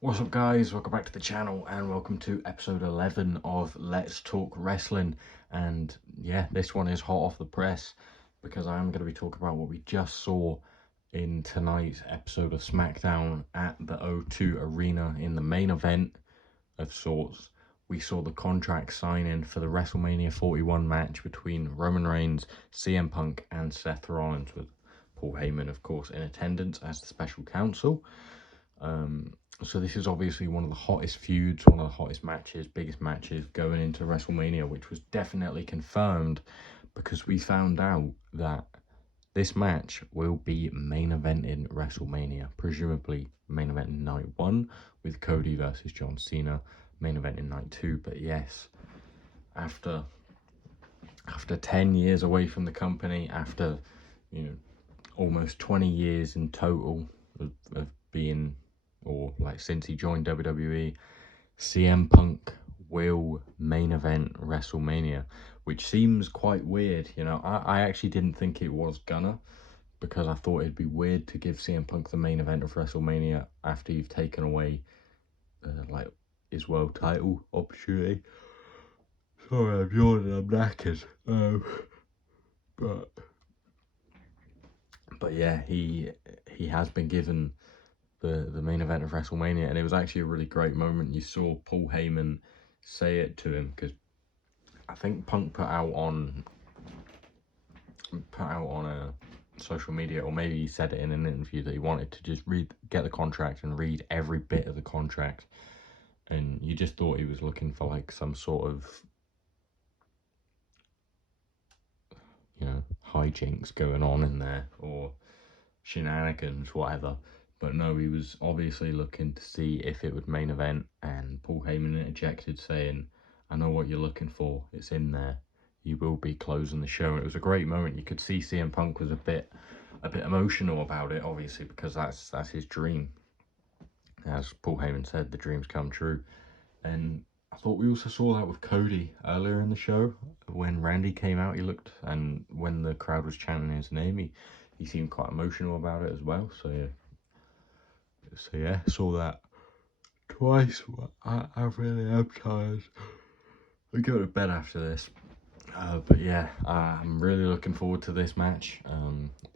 What's up, guys? Welcome back to the channel and welcome to episode 11 of Let's Talk Wrestling. And yeah, this one is hot off the press because I am going to be talking about what we just saw in tonight's episode of SmackDown at the O2 Arena. In the main event of sorts, we saw the contract signing for the WrestleMania 41 match between Roman Reigns, CM Punk and Seth Rollins, with Paul Heyman, of course, in attendance as the special counsel. So this is obviously one of the hottest feuds, one of the hottest matches, biggest matches going into WrestleMania, which was definitely confirmed because we found out that this match will be main eventing WrestleMania, presumably main event in night 1 with Cody versus John Cena, main event in night 2. But yes, after 10 years away from the company, after almost 20 years in total of being, or like since he joined WWE, CM Punk will main event WrestleMania, which seems quite weird. I actually didn't think it was gonna, because I thought it'd be weird to give CM Punk the main event of WrestleMania after you've taken away like his world title opportunity. Sorry, I'm yawning, I'm knackered. But yeah, he has been given the main event of WrestleMania, and it was actually a really great moment. You saw Paul Heyman say it to him, because I think Punk put out on a social media, or maybe he said it in an interview, that he wanted to just get the contract and read every bit of the contract, and you just thought he was looking for like some sort of hijinks going on in there, or shenanigans, whatever. But no, he was obviously looking to see if it would main event, and Paul Heyman interjected saying, "I know what you're looking for, it's in there. You will be closing the show." And it was a great moment. You could see CM Punk was a bit emotional about it, obviously, because that's his dream. As Paul Heyman said, the dreams come true. And I thought we also saw that with Cody earlier in the show. When Randy came out, and when the crowd was chanting his name, he seemed quite emotional about it as well. So yeah, saw that twice. I really am tired. I'll go to bed after this. But yeah, I'm really looking forward to this match.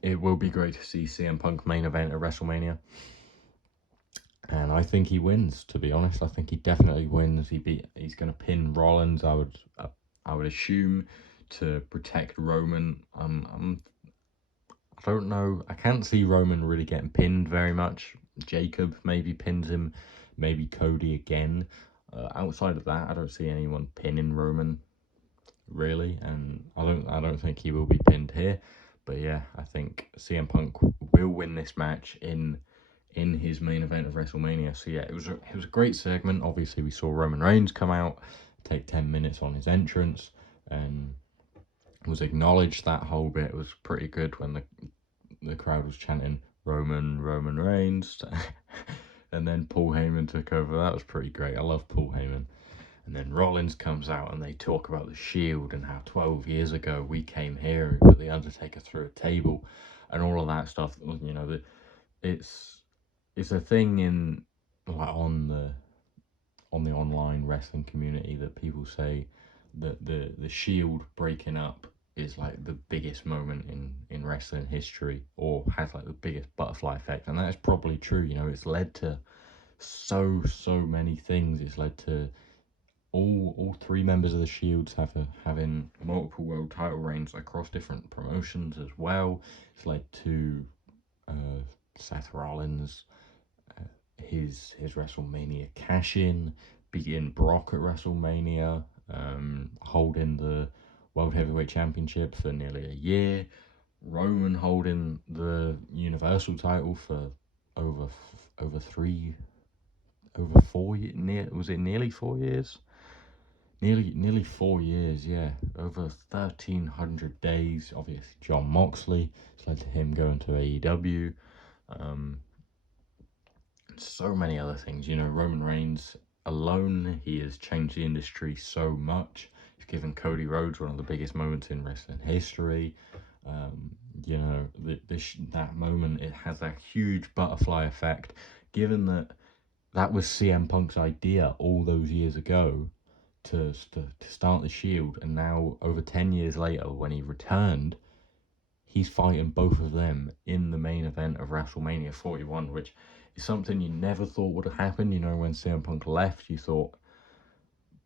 It will be great to see CM Punk main event at WrestleMania. And I think he wins, to be honest. I think he definitely wins. He's going to pin Rollins, I would assume, to protect Roman. I don't know. I can't see Roman really getting pinned very much. Jacob maybe pins him, maybe Cody again. Outside of that, I don't see anyone pinning Roman, really, and I don't think he will be pinned here. But yeah, I think CM Punk will win this match in his main event of WrestleMania. So yeah, it was a great segment. Obviously, we saw Roman Reigns come out, take 10 minutes on his entrance, and was acknowledged. That whole bit was pretty good when the crowd was chanting Roman Reigns. And then Paul Heyman took over. That was pretty great. I love Paul Heyman. And then Rollins comes out and they talk about the Shield and how 12 years ago we came here and put the Undertaker through a table and all of that stuff. That it's a thing in, like, on the online wrestling community, that people say that the Shield breaking up is like the biggest moment in wrestling history, or has like the biggest butterfly effect. And that is probably true. It's led to so many things. It's led to all three members of the Shields having multiple world title reigns across different promotions as well. It's led to Seth Rollins, his WrestleMania cash-in, beating Brock at WrestleMania, holding the World Heavyweight Championship for nearly a year, Roman holding the Universal title for over 4 years. Was it nearly 4 years? Nearly 4 years, yeah. Over 1,300 days. Obviously, John Moxley. It's led to him going to AEW. So many other things. Roman Reigns alone, he has changed the industry so much. He's given Cody Rhodes one of the biggest moments in wrestling history. That moment, it has that huge butterfly effect, given that that was CM Punk's idea all those years ago to start the Shield, and now over 10 years later, when he returned, he's fighting both of them in the main event of WrestleMania 41, which is something you never thought would have happened. You know, when CM Punk left, you thought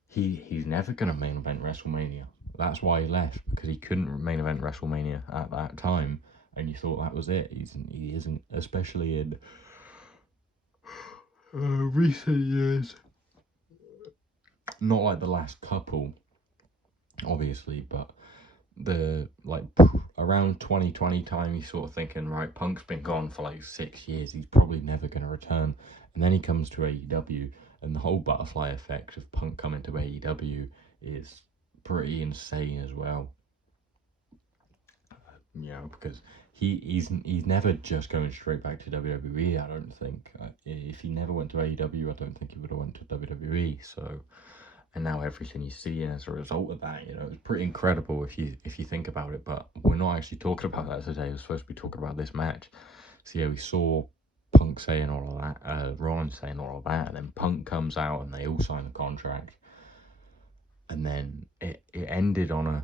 he's never going to main event WrestleMania. That's why he left, because he couldn't main event WrestleMania at that time, and you thought that was it. He isn't, especially in recent years. Not like the last couple, obviously, but around 2020 time, he's sort of thinking, right, Punk's been gone for like 6 years, he's probably never going to return. And then he comes to AEW, and the whole butterfly effect of Punk coming to AEW is pretty insane as well. You know, because he's never just going straight back to WWE. I don't think. If he never went to AEW, I don't think he would have went to WWE. So, and now everything you see as a result of that, you know, it's pretty incredible if you think about it. But we're not actually talking about that today. We're supposed to be talking about this match. So yeah, we saw Punk saying all of that, Rollins saying all of that, and then Punk comes out and they all sign the contract, and then it ended on a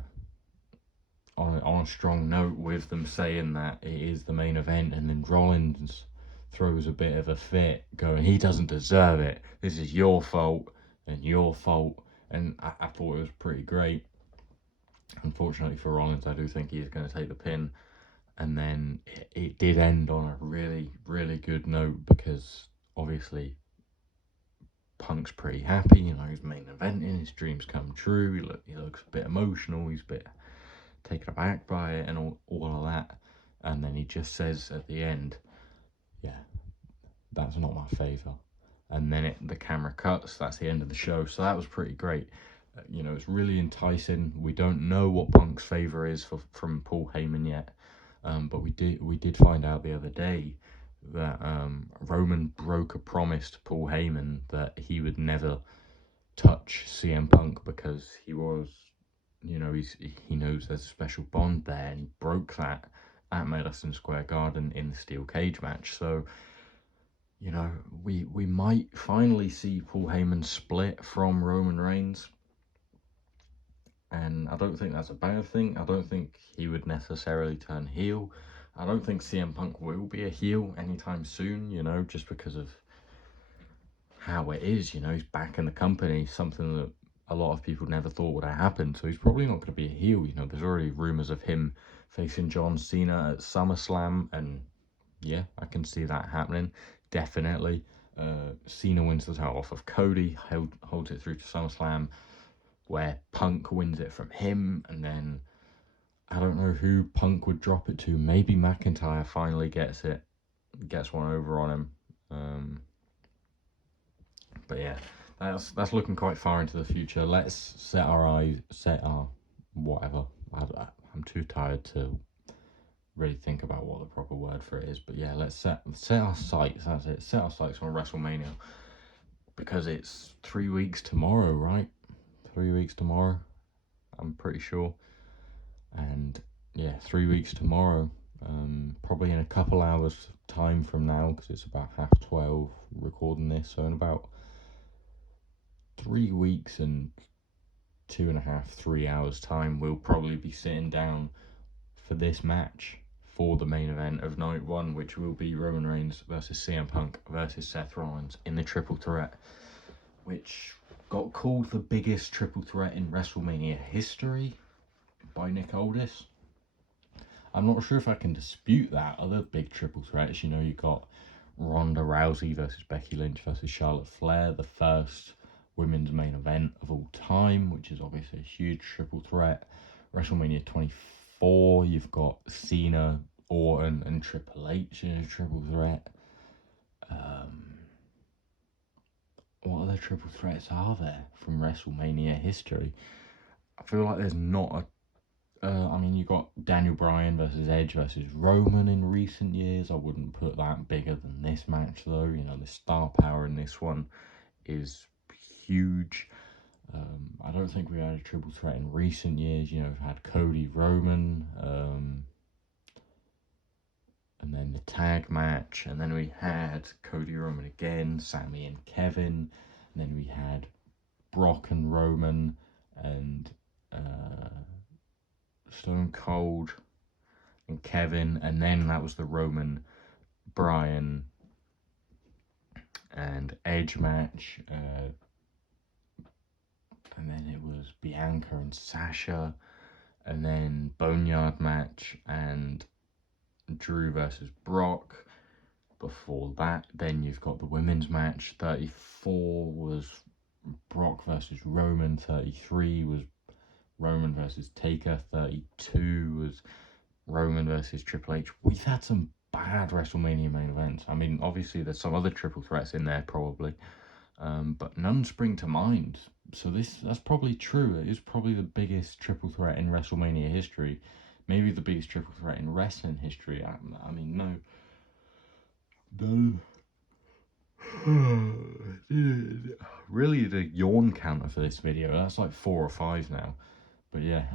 strong note with them saying that it is the main event, and then Rollins throws a bit of a fit, going, he doesn't deserve it. This is your fault and your fault. And I thought it was pretty great. Unfortunately for Rollins, I do think he is going to take the pin. And then it did end on a really, really good note, because obviously Punk's pretty happy. You know, he's main eventing, his dreams come true. He looks a bit emotional. He's a bit taken aback by it and all of that. And then he just says at the end, yeah, that's not my favour. And then the camera cuts. That's the end of the show. So that was pretty great. You know, it's really enticing. We don't know what Punk's favour is from Paul Heyman yet, but we did find out the other day that Roman broke a promise to Paul Heyman that he would never touch CM Punk, because he was, you know, he knows there's a special bond there, and he broke that at Madison Square Garden in the steel cage match. So, you know, we might finally see Paul Heyman split from Roman Reigns, and I don't think that's a bad thing. I don't think he would necessarily turn heel. I don't think CM Punk will be a heel anytime soon, you know, just because of how it is. You know, he's back in the company, something that a lot of people never thought would have happened. So he's probably not going to be a heel. You know, there's already rumours of him facing John Cena at SummerSlam, and yeah, I can see that happening, definitely. Cena wins the title off of Cody, holds it through to SummerSlam, where Punk wins it from him, and then I don't know who Punk would drop it to. Maybe McIntyre finally gets one over on him. But yeah, that's looking quite far into the future. Let's set our whatever. I'm too tired to really think about what the proper word for it is. But yeah, let's set our sights. That's it. Set our sights on WrestleMania, because it's 3 weeks tomorrow, right? 3 weeks tomorrow, I'm pretty sure. And yeah, 3 weeks tomorrow. Probably in a couple hours time from now, because it's about 12:30 recording this. So in about 3 weeks and 2.5, 3 hours time, we'll probably be sitting down for this match for the main event of night one, which will be Roman Reigns versus CM Punk versus Seth Rollins in the triple threat, which got called the biggest triple threat in WrestleMania history by Nick Aldis. I'm not sure if I can dispute that. Other big triple threats, you know, you got Ronda Rousey versus Becky Lynch versus Charlotte Flair, the first women's main event of all time, which is obviously a huge triple threat. WrestleMania 24, you've got Cena, Orton, and Triple H in a triple threat. What other triple threats are there from WrestleMania history? I feel like there's not I mean, you got Daniel Bryan versus Edge versus Roman in recent years. I wouldn't put that bigger than this match, though. You know, the star power in this one is huge. I don't think we had a triple threat in recent years. You know, we've had Cody, Roman, and then the tag match, and then we had Cody Roman again, Sami and Kevin, and then we had Brock and Roman, and Stone Cold and Kevin, and then that was the Roman, Bryan, and Edge match, and then it was Bianca and Sasha, and then Boneyard match, and Drew versus Brock. Before that, then you've got the women's match. 34 was Brock versus Roman, 33 was Roman versus Taker, 32 was Roman versus Triple H. We've had some bad WrestleMania main events. I mean, obviously there's some other triple threats in there probably, but none spring to mind. So that's probably true. It is probably the biggest triple threat in WrestleMania history. Maybe the biggest triple threat in wrestling history. I mean, no. Really, the yawn counter for this video, that's like 4 or 5 now. But yeah,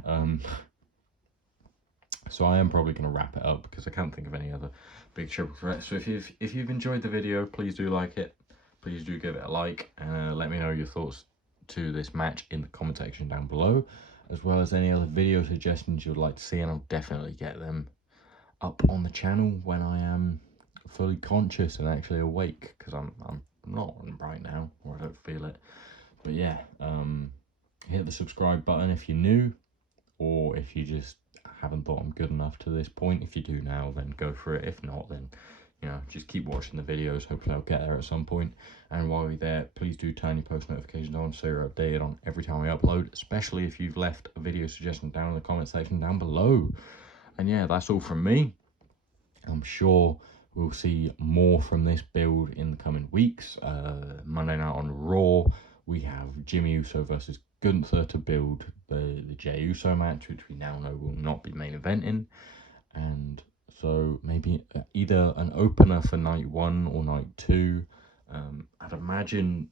so I am probably going to wrap it up because I can't think of any other big triple threats. So if you've enjoyed the video, please do like it. Please do give it a like, and let me know your thoughts to this match in the comment section down below, as well as any other video suggestions you'd like to see, and I'll definitely get them up on the channel when I am fully conscious and actually awake, because I'm not right now, or I don't feel it. But yeah, hit the subscribe button if you're new, or if you just haven't thought I'm good enough to this point. If you do now, then go for it. If not, then just keep watching the videos. Hopefully I'll get there at some point. And while you're there, please do turn your post notifications on so you're updated on every time I upload, especially if you've left a video suggestion down in the comment section down below. And yeah, that's all from me. I'm sure we'll see more from this build in the coming weeks. Monday night on Raw, we have Jimmy Uso versus Gunther to build the Jey Uso match, which we now know will not be main eventing. And so maybe either an opener for night 1 or night 2. I'd imagine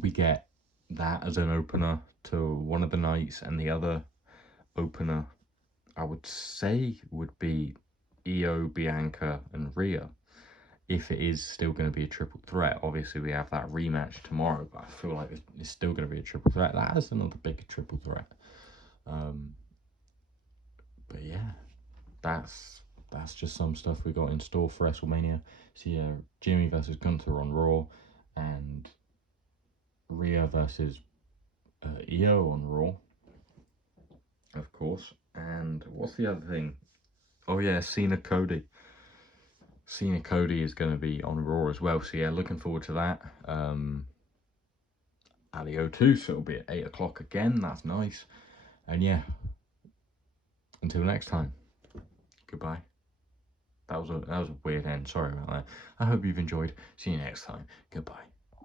we get that as an opener to one of the nights, and the other opener I would say would be Io, Bianca and Rhea, if it is still going to be a triple threat. Obviously we have that rematch tomorrow, but I feel like it's still going to be a triple threat. That is another big triple threat. But yeah, that's just some stuff we got in store for WrestleMania. So yeah, Jimmy versus Gunther on Raw, and Rhea versus Io on Raw, of course. And what's the other thing? Oh yeah, Cena Cody is going to be on Raw as well. So yeah, looking forward to that. At the O2, so it'll be at 8 o'clock again. That's nice. And yeah, until next time, goodbye. That was a weird end. Sorry about that. I hope you've enjoyed. See you next time. Goodbye.